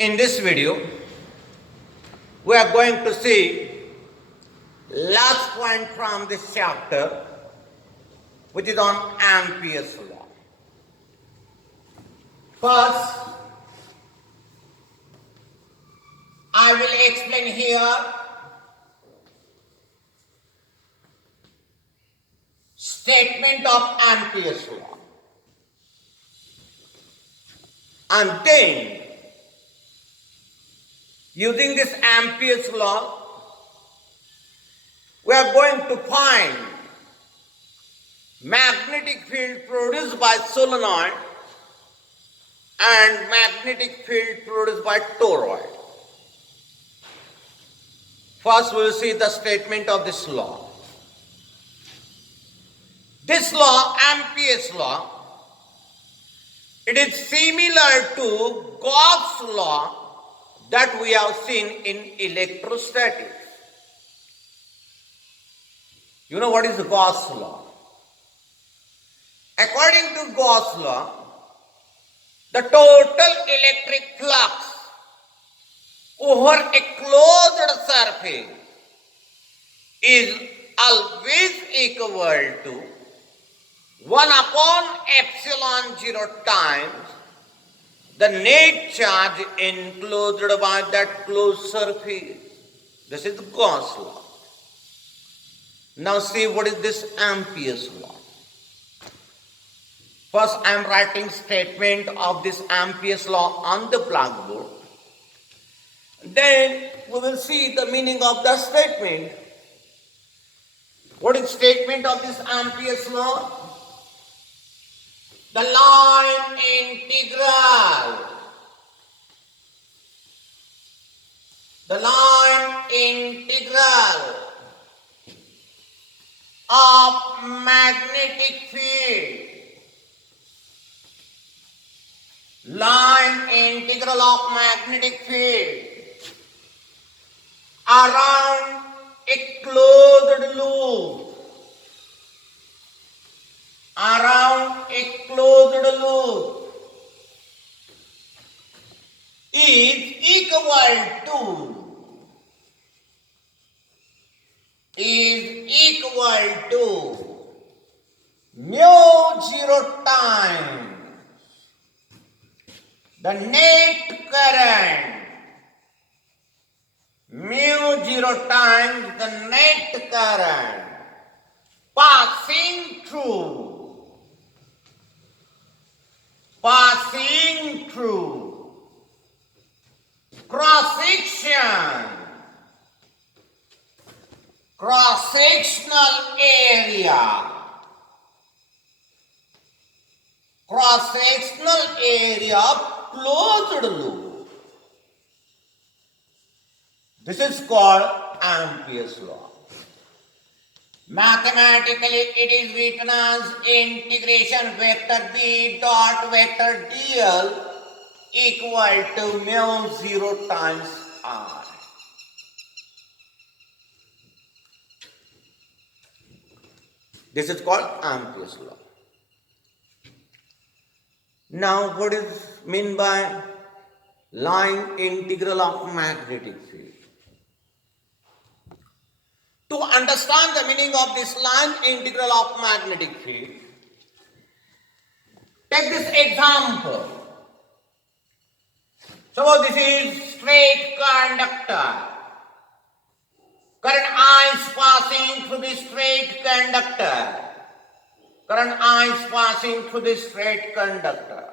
In this video, we are going to see last point from this chapter, which is on Ampere's law. First, I will explain here statement of Ampere's law. And then, using this Ampere's law, we are going to find magnetic field produced by solenoid and magnetic field produced by toroid. First, we will see the statement of this law. This law, Ampere's law, it is similar to Gauss' law that we have seen in electrostatics. You know what is Gauss' law? According to Gauss' law, the total electric flux over a closed surface is always equal to 1 upon epsilon 0 times the net charge enclosed by that closed surface. This is Gauss' law. Now see what is this Ampere's law. First I am writing statement of this Ampere's law on the blackboard. Then we will see the meaning of the statement. What is statement of this Ampere's law? The line integral. The line integral of magnetic field. Line integral of magnetic field around a closed loop. Around a closed loop is equal to mu 0 times the net current, mu 0 times the net current passing through cross-sectional area of closed loop. This is called Ampere's law. Mathematically, it is written as integration vector B dot vector dl equal to mu 0 times r. This is called Ampere's law. Now, what is meant by line integral of magnetic field? To understand the meaning of this line integral of magnetic field, take this example. Suppose this is straight conductor. Current I is passing through this straight conductor. Current I is passing through this straight conductor.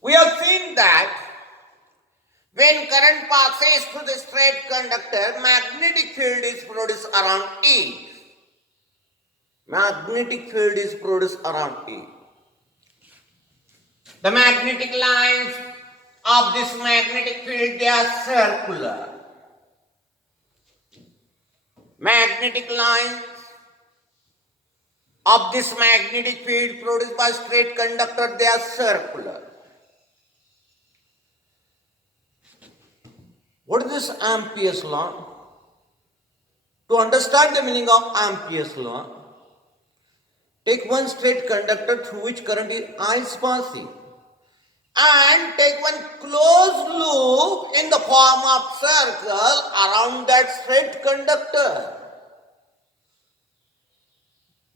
We have seen that when current passes through the straight conductor, magnetic field is produced around E. Magnetic field is produced around E. The magnetic lines of this magnetic field, they are circular. Magnetic lines of this magnetic field produced by straight conductor, they are circular. What is this Ampere's law? To understand the meaning of Ampere's law, take one straight conductor through which current I is passing. and take one closed loop in the form of circle around that straight conductor.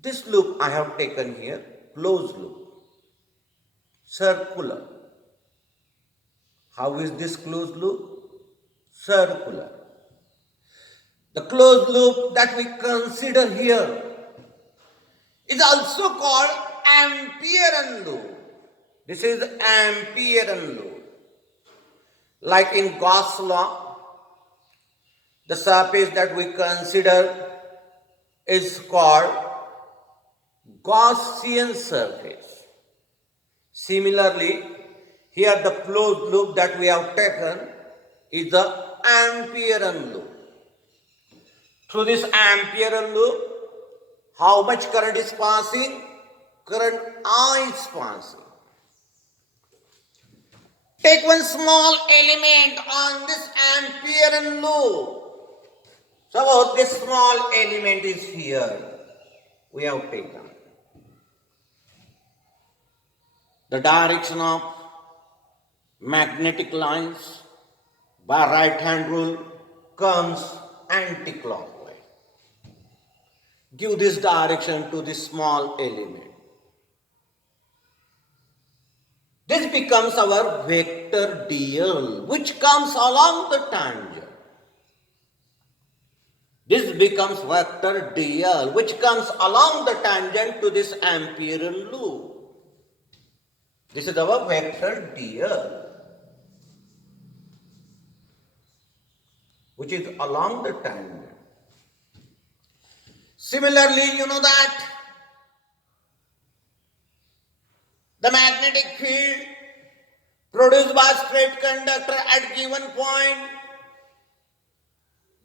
This loop I have taken here, closed loop, circular. How is this closed loop? Circular. The closed loop that we consider here is also called Amperean loop. This is Amperean loop. Like in Gauss law, the surface that we consider is called Gaussian surface. Similarly, here the closed loop that we have taken is the Amperean loop. Through this Amperean loop, how much current is passing? Current I is passing. Take one small element on this Amperean loop. Suppose this small element is here. We have taken. The direction of magnetic lines by right hand rule comes anti-clockwise. Give this direction to this small element. This becomes our vector dl, which comes along the tangent. This becomes vector dl, which comes along the tangent to this Amperean loop. This is our vector dl, which is along the tangent. Similarly, you know that the magnetic field produced by straight conductor at given point,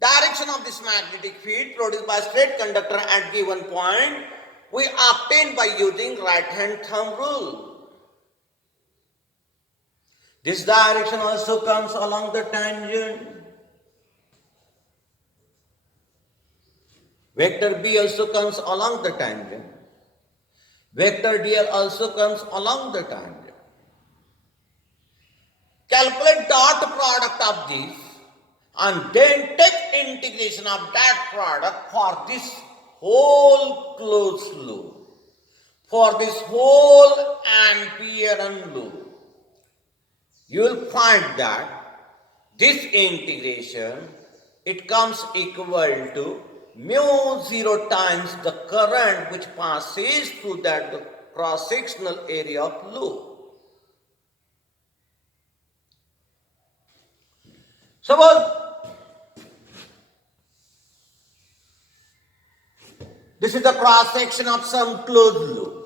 direction of this magnetic field produced by straight conductor at given point, we obtain by using right hand thumb rule. This direction also comes along the tangent. Vector B also comes along the tangent. Vector dl also comes along the tangent. Calculate dot product of these and then take integration of that product for this whole closed loop, for this whole Amperean loop. You will find that this integration, it comes equal to mu 0 times the current which passes through that cross-sectional area of loop. Suppose this is the cross-section of some closed loop.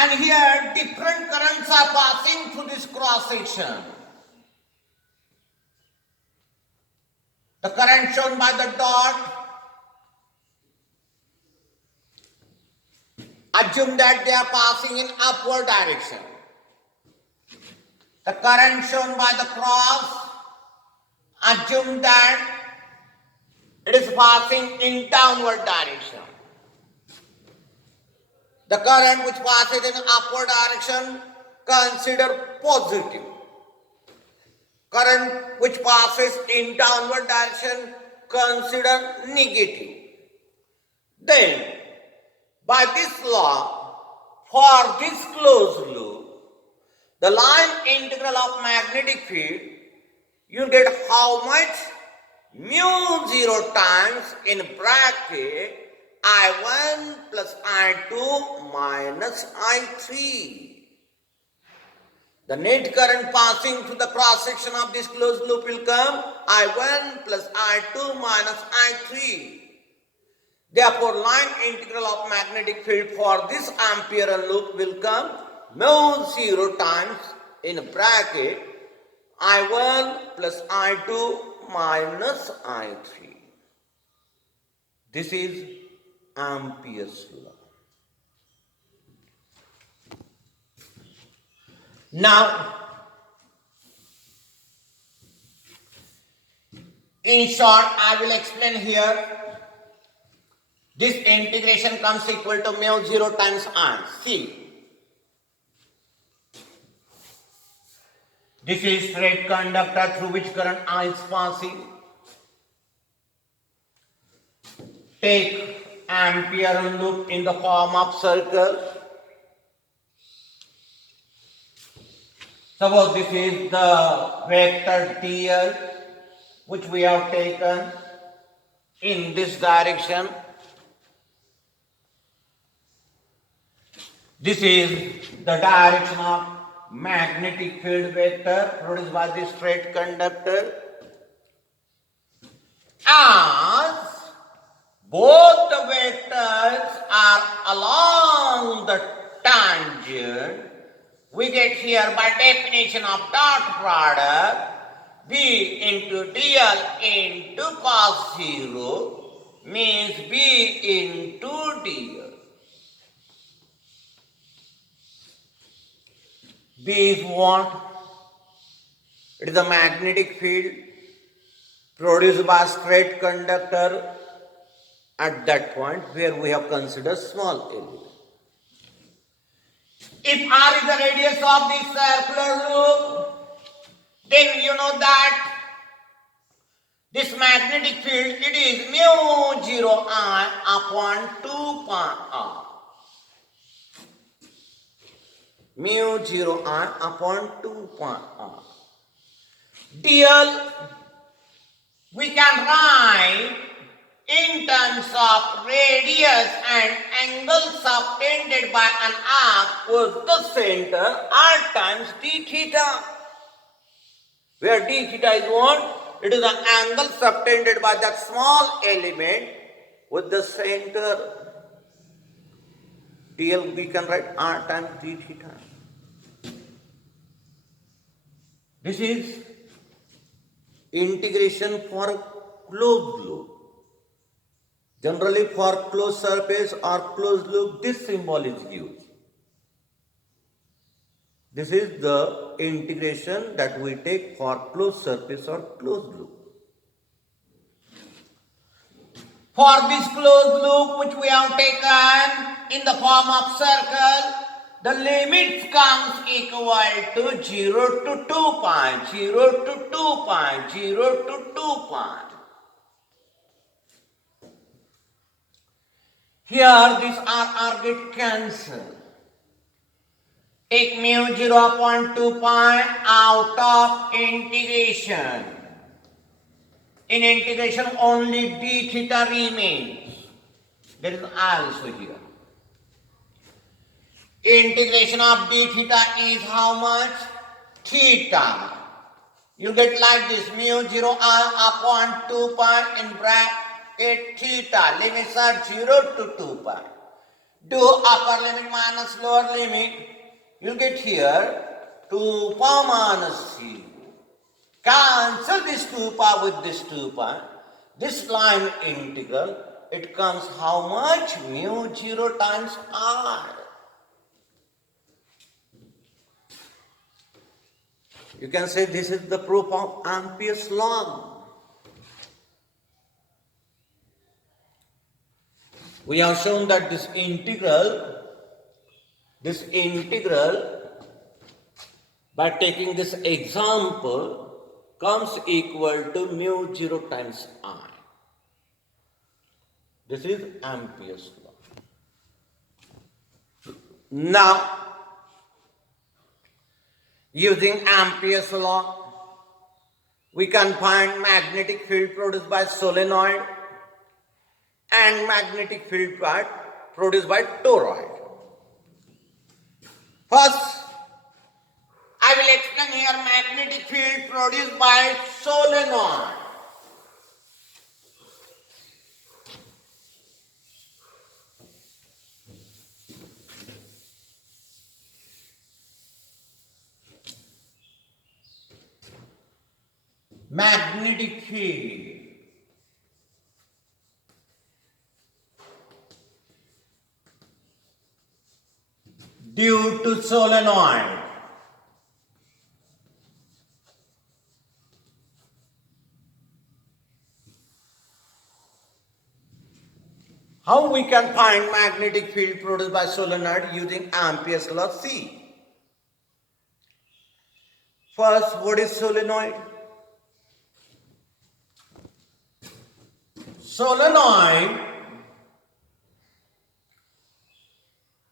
And here different currents are passing through this cross-section. The current shown by the dot, assume that they are passing in upward direction. The current shown by the cross, assume that it is passing in downward direction. The current which passes in upward direction, consider positive. Current which passes in downward direction, consider negative. Then, by this law, for this closed loop, the line integral of magnetic field, you get how much? Mu 0 times in bracket I1 plus I2 minus I3. The net current passing through the cross section of this closed loop will come I1 plus I2 minus I3. Therefore, line integral of magnetic field for this Amperean loop will come mu 0 times in bracket I1 plus I2 minus I3. This is Ampere's law. Now, in short, I will explain here. This integration comes equal to mu 0 times I. See, This is straight conductor through which current I is passing. Take Ampere loop in the form of circle. Suppose this is the vector dl which we have taken in this direction. This is the direction of magnetic field vector produced by the straight conductor. As both the vectors are along the tangent, we get here by definition of dot product B into dl into cos 0 means B into dl. B is what? It is a magnetic field produced by straight conductor at that point where we have considered small element. If R is the radius of this circular loop, then you know that this magnetic field, it is mu 0 I upon 2 pi R. Mu 0 I upon 2 pi R. dl, we can write in terms of radius and angle subtended by an arc with the center r times d theta. Where d theta is what? It is the angle subtended by that small element with the center. dl we can write r times d theta. This is integration for closed loop. Generally for closed surface or closed loop, this symbol is used. This is the integration that we take for closed surface or closed loop. For this closed loop which we have taken in the form of circle, the limit comes equal to 0 to 2 pi, 0 to 2 pi, 0 to 2 pi. Here these R get cancelled. Take mu 0 upon 2 pi out of integration. In integration only d theta remains. There is also here. Integration of d theta is how much? Theta. You get like this, mu 0 upon 2 pi in bracket theta. Limits are 0 to 2 pi. Do upper limit minus lower limit. You get here 2 pi minus 0. Cancel this 2 pi with this 2 pi. This line integral, it comes how much? Mu 0 times r. You can say this is the proof of Ampere's law. We have shown that this integral, by taking this example, comes equal to mu 0 times I. This is Ampere's law. Now, using Ampere's law, we can find magnetic field produced by solenoid and magnetic field produced by toroid. First, I will explain here magnetic field produced by solenoid. Magnetic field due to solenoid. How we can find magnetic field produced by solenoid using Ampere's law? See. First, what is solenoid? Solenoid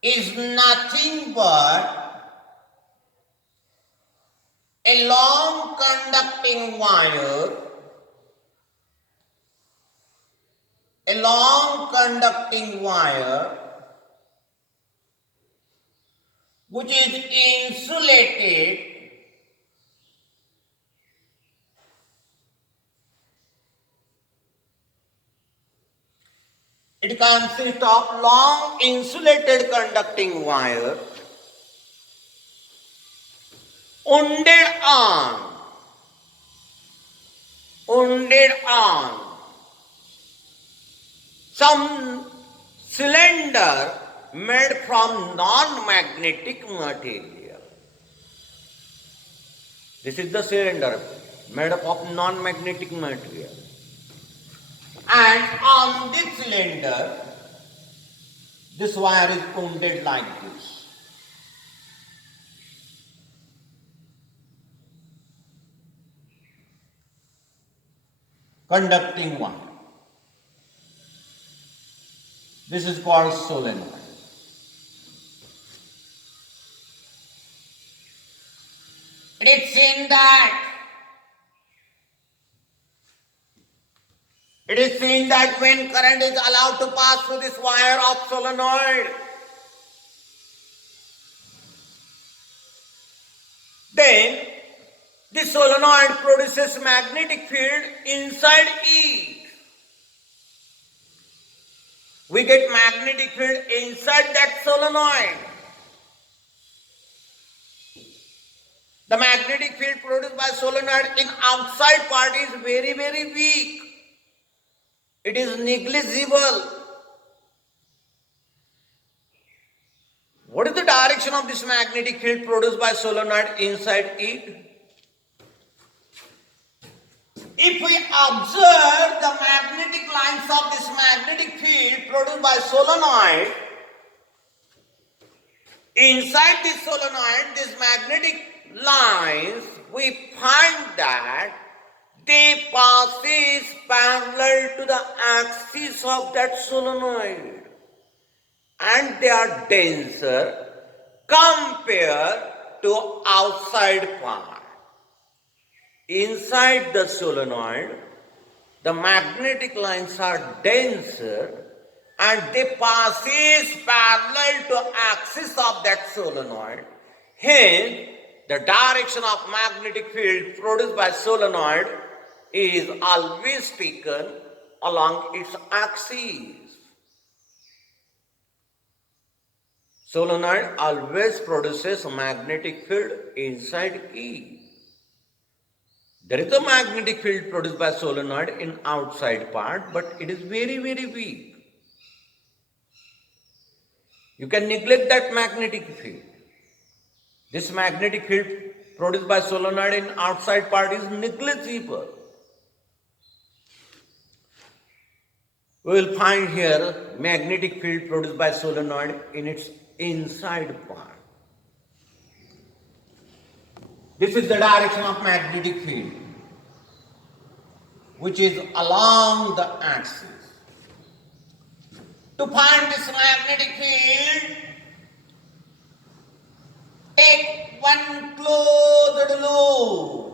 is nothing but a long conducting wire, which is insulated It consists of long insulated conducting wire wounded on some cylinder made from non-magnetic material. This is the cylinder made up of non-magnetic material. And on this cylinder, this wire is wounded like this. Conducting wire. This is called solenoid. It is seen that when current is allowed to pass through this wire of solenoid, then the solenoid produces magnetic field inside it. We get magnetic field inside that solenoid. The magnetic field produced by solenoid in outside part is very, very weak. It is negligible. What is the direction of this magnetic field produced by solenoid inside it? If we observe the magnetic lines of this magnetic field produced by solenoid, inside this solenoid, these magnetic lines, we find that they passes parallel to the axis of that solenoid, and they are denser compared to outside part. Inside the solenoid, the magnetic lines are denser and they passes parallel to axis of that solenoid. Hence, the direction of magnetic field produced by solenoid is always taken along its axis. Solenoid always produces magnetic field inside it. There is a magnetic field produced by solenoid in outside part, but it is very, very weak. You can neglect that magnetic field. This magnetic field produced by solenoid in outside part is negligible. We will find here magnetic field produced by solenoid in its inside part. This is the direction of magnetic field, which is along the axis. To find this magnetic field, take one closed loop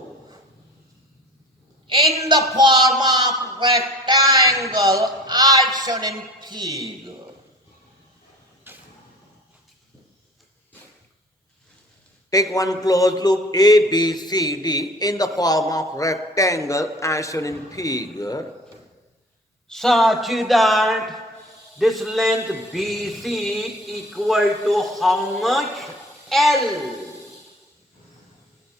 in the form of rectangle as shown in figure. Take one closed loop A, B, C, D in the form of rectangle as shown in figure, such that this length BC equal to how much? L.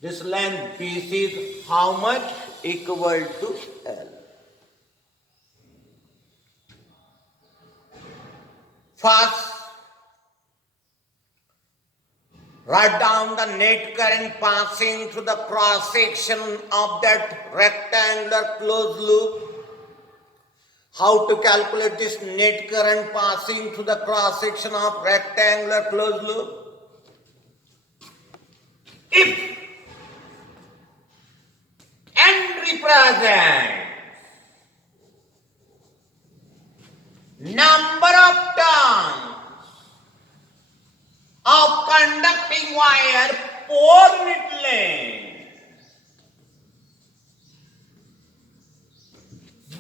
This length BC is how much? Equal to L. First, write down the net current passing through the cross section of that rectangular closed loop. How to calculate this net current passing through the cross section of rectangular closed loop? If conducting wire 4-unit length.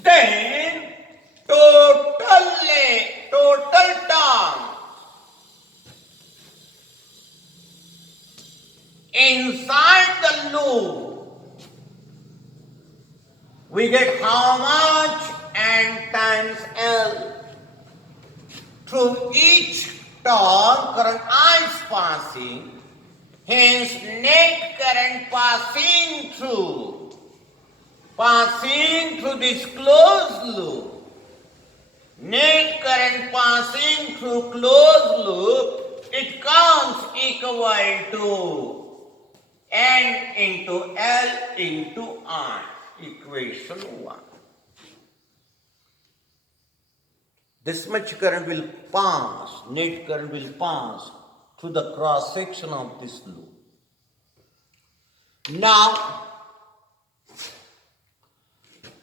Then total turn inside the loop, we get how much N times L. Through each turn, current is passing, hence net current passing through this closed loop. Net current passing through closed loop, it comes equal to N into L into I, equation 1. This much current will pass, net current will pass through the cross section of this loop. Now,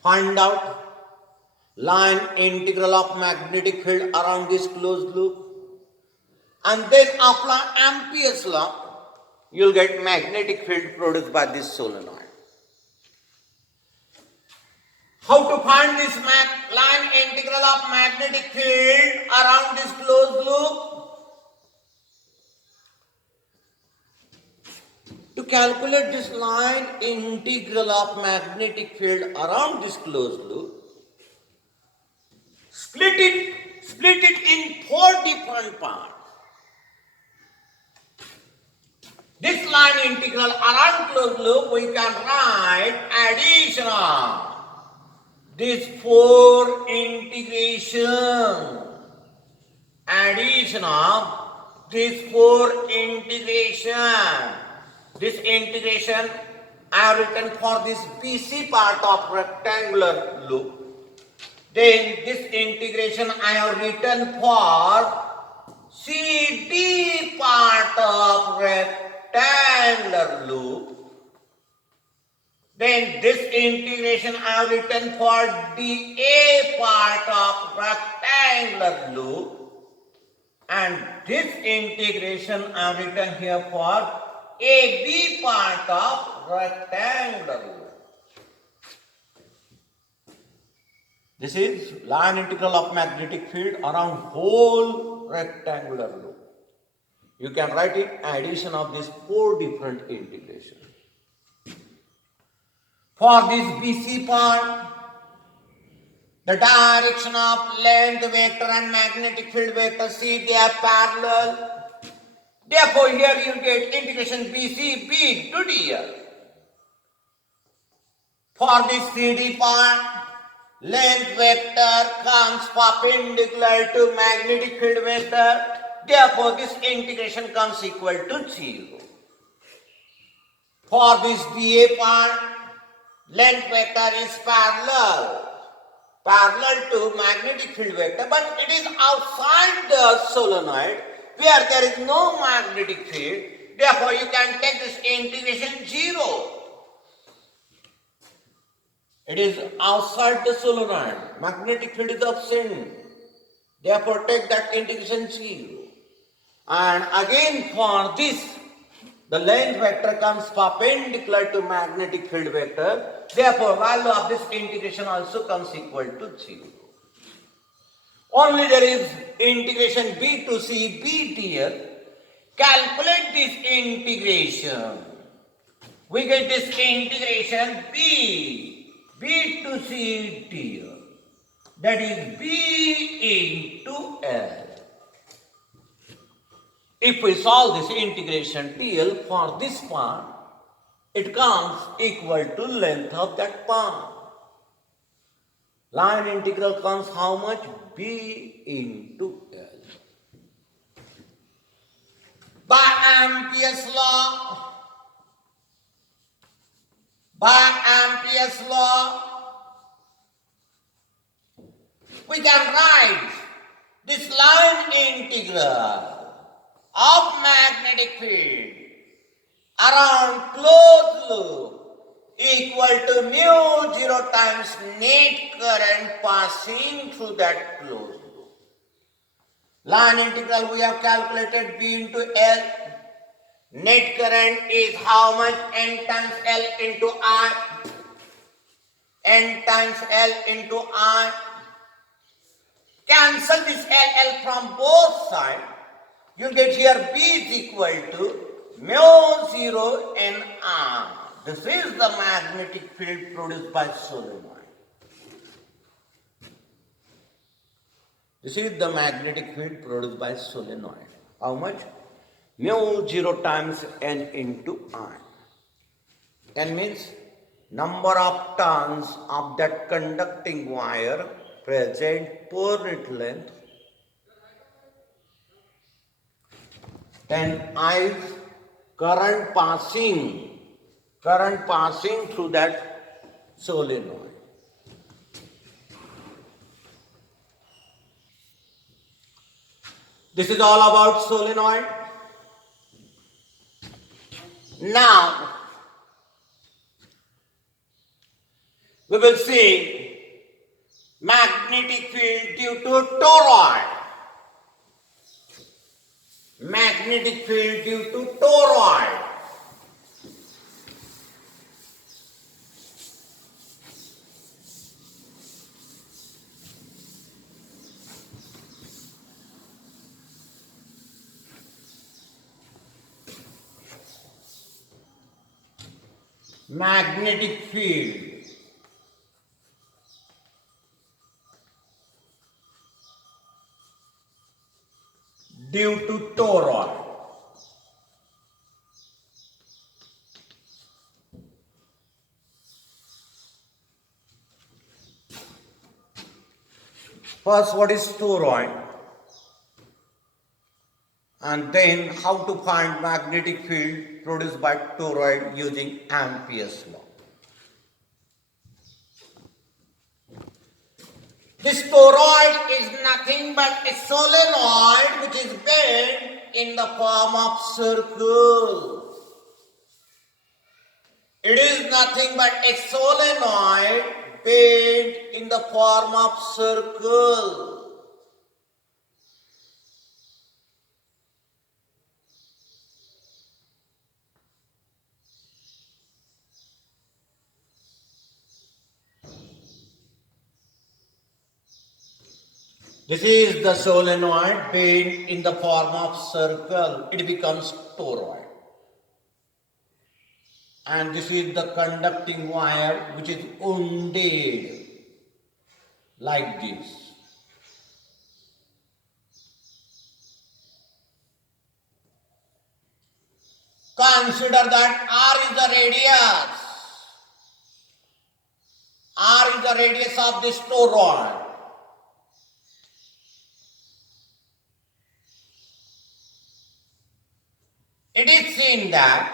find out line integral of magnetic field around this closed loop, and then apply Ampere's law. You'll get magnetic field produced by this solenoid. How to find this line integral of magnetic field around this closed loop? To calculate this line integral of magnetic field around this closed loop, split it in 4 different parts. This line integral around closed loop, we can write addition of this 4 integration. Addition of this 4 integration. This integration I have written for this BC part of rectangular loop. Then this integration I have written for CD part of rectangular loop. Then this integration I have written for DA part of rectangular loop. And this integration I have written here for AB part of rectangular loop. This is line integral of magnetic field around whole rectangular loop. You can write it addition of these 4 different integrations. For this BC part, the direction of length vector and magnetic field vector, see, they are parallel. Therefore, here you get integration BC B to dl. For this CD part, length vector comes perpendicular to magnetic field vector. Therefore, this integration comes equal to 0. For this DA part, length vector is parallel to magnetic field vector, but it is outside the solenoid where there is no magnetic field. Therefore, you can take this integration 0. It is outside the solenoid. Magnetic field is absent. Therefore, take that integration 0. And again for this, the length vector comes perpendicular to magnetic field vector. Therefore, value of this integration also comes equal to 0. Only there is integration B to C, B dl. Calculate this integration. We get this integration B to C dl. That is B into L. If we solve this integration dl for this part, it comes equal to length of that part. Line integral comes how much? B into L. By Ampere's law, we can write this line integral of magnetic field around closed loop equal to mu 0 times net current passing through that closed loop. Line integral we have calculated B into L. Net current is how much? N times L into I. N times L into I. Cancel this L from both sides. You get here B is equal to mu 0 N R. This is the magnetic field produced by solenoid. This is the magnetic field produced by solenoid. How much? Mu 0 times N into I. N means number of turns of that conducting wire present per unit length. Then I is current passing through that solenoid. This is all about solenoid. Now, we will see magnetic field due to toroid. Magnetic field due to toroid. Magnetic field due to toroid. First, what is toroid? And then how to find magnetic field produced by toroid using Ampere's law. This toroid is nothing but a solenoid which is bent in the form of circle. It is nothing but a solenoid bent in the form of circle. This is the solenoid bent in the form of circle. It becomes toroid. And this is the conducting wire which is wounded like this. Consider that R is the radius. R is the radius of this toroid. It is seen that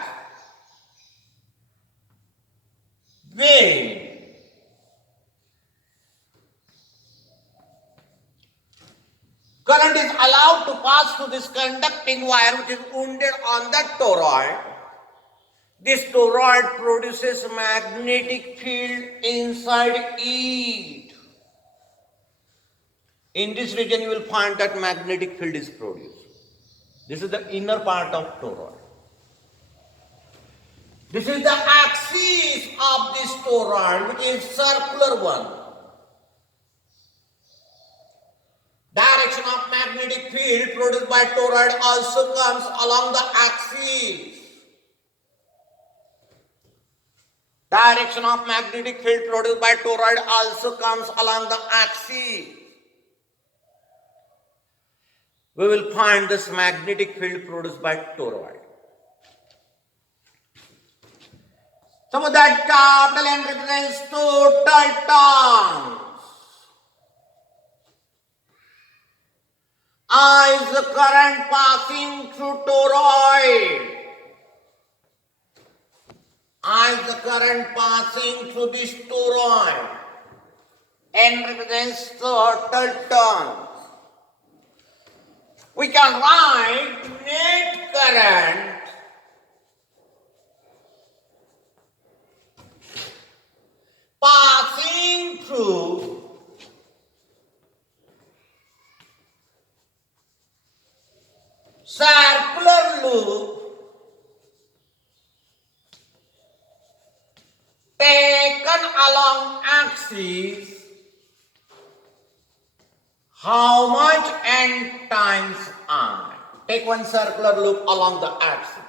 when current is allowed to pass through this conducting wire which is wounded on that toroid, this toroid produces magnetic field inside it. In this region you will find that magnetic field is produced. This is the inner part of toroid. This is the axis of this toroid, which is circular one. Direction of magnetic field produced by toroid also comes along the axis. Direction of magnetic field produced by toroid also comes along the axis. We will find this magnetic field produced by toroid. So that capital N represents total turns. I is the current passing through toroid. I is the current passing through this toroid. N represents total turns. We can write net current passing through circular loop axis, how much n times I? Take one circular loop along the axis.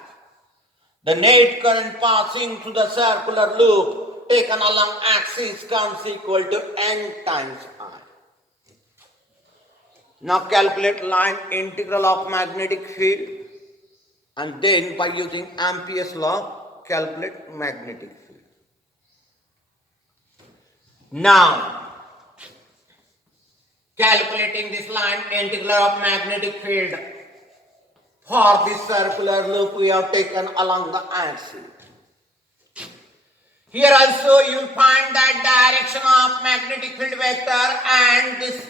The net current passing through the circular loop taken along axis comes equal to n times I. Now calculate line integral of magnetic field, and then by using Ampere's law, calculate magnetic field. Now, calculating this line integral of magnetic field for this circular loop we have taken along the axis. Here also you will find that direction of magnetic field vector and this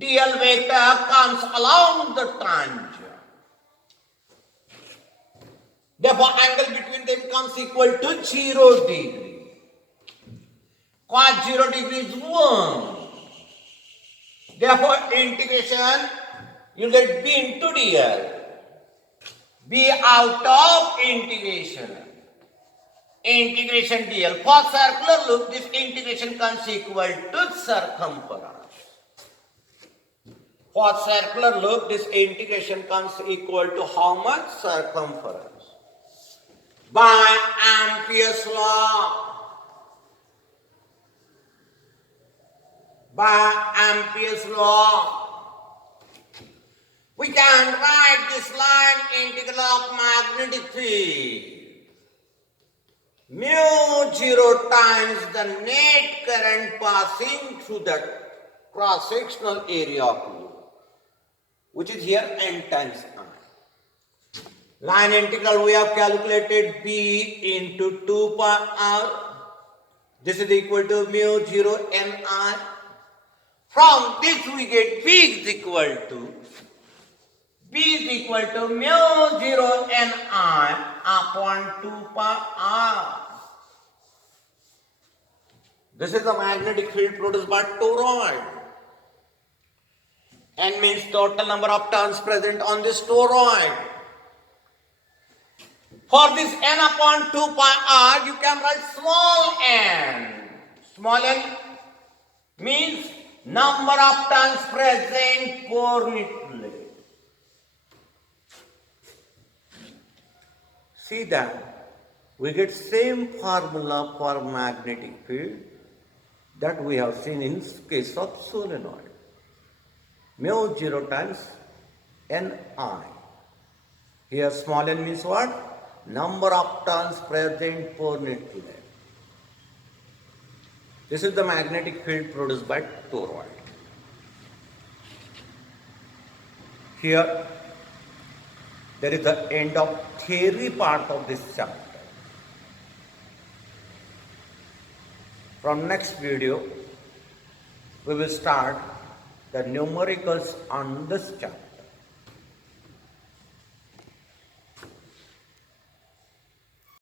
dl vector comes along the tangent. Therefore, angle between them comes equal to 0 degree. Cos 0 degree is 1. Therefore, integration, you get b into dl. b out of integration. Integration dl. For circular loop, this integration comes equal to circumference. For circular loop, this integration comes equal to how much? Circumference. By Ampere's law. By Ampere's law, we can write this line integral of magnetic field. Mu 0 times the net current passing through the cross-sectional area of loop, which is here n times I. Line integral we have calculated b into 2 pi r. This is equal to mu 0 ni. From this we get b is equal to mu 0 ni upon 2 pi r. This is the magnetic field produced by toroid. N means total number of turns present on this toroid. For this n upon 2 pi r, you can write small n. Small n means number of turns present per needle. See that we get same formula for magnetic field that we have seen in case of solenoid. Mu 0 times Ni. Here small n means what? Number of turns present per needle. This is the magnetic field produced by toroid. Here, there is the end of theory part of this chapter. From next video, we will start the numericals on this chapter.